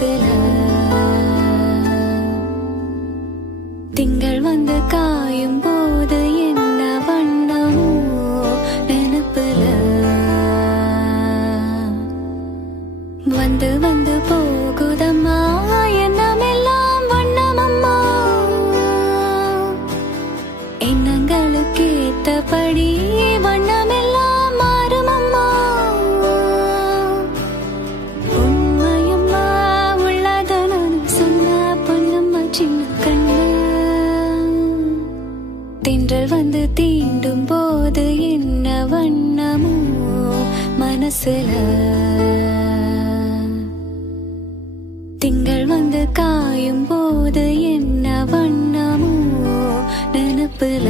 மனசுல திங்கள் வந்து காயும் போது என்ன வண்ணமோ நினைப்புல வந்து வந்து போகுதம்மா எண்ணமெல்லாம் வண்ணமம்மா எண்ணங்களுக்கு ஏத்தபடி வண்ணமெல்லாம் மாறுமம்மா உண்மையம்மா உள்ளத நான் சொன்ன பொன்னம்மா சின்ன கண்ணு தென்றல் வந்து தீண்டும் போது என்ன வண்ணமோ மனசுல திங்கள் வந்து காயும் போது என்ன வண்ணமோ நினைப்புல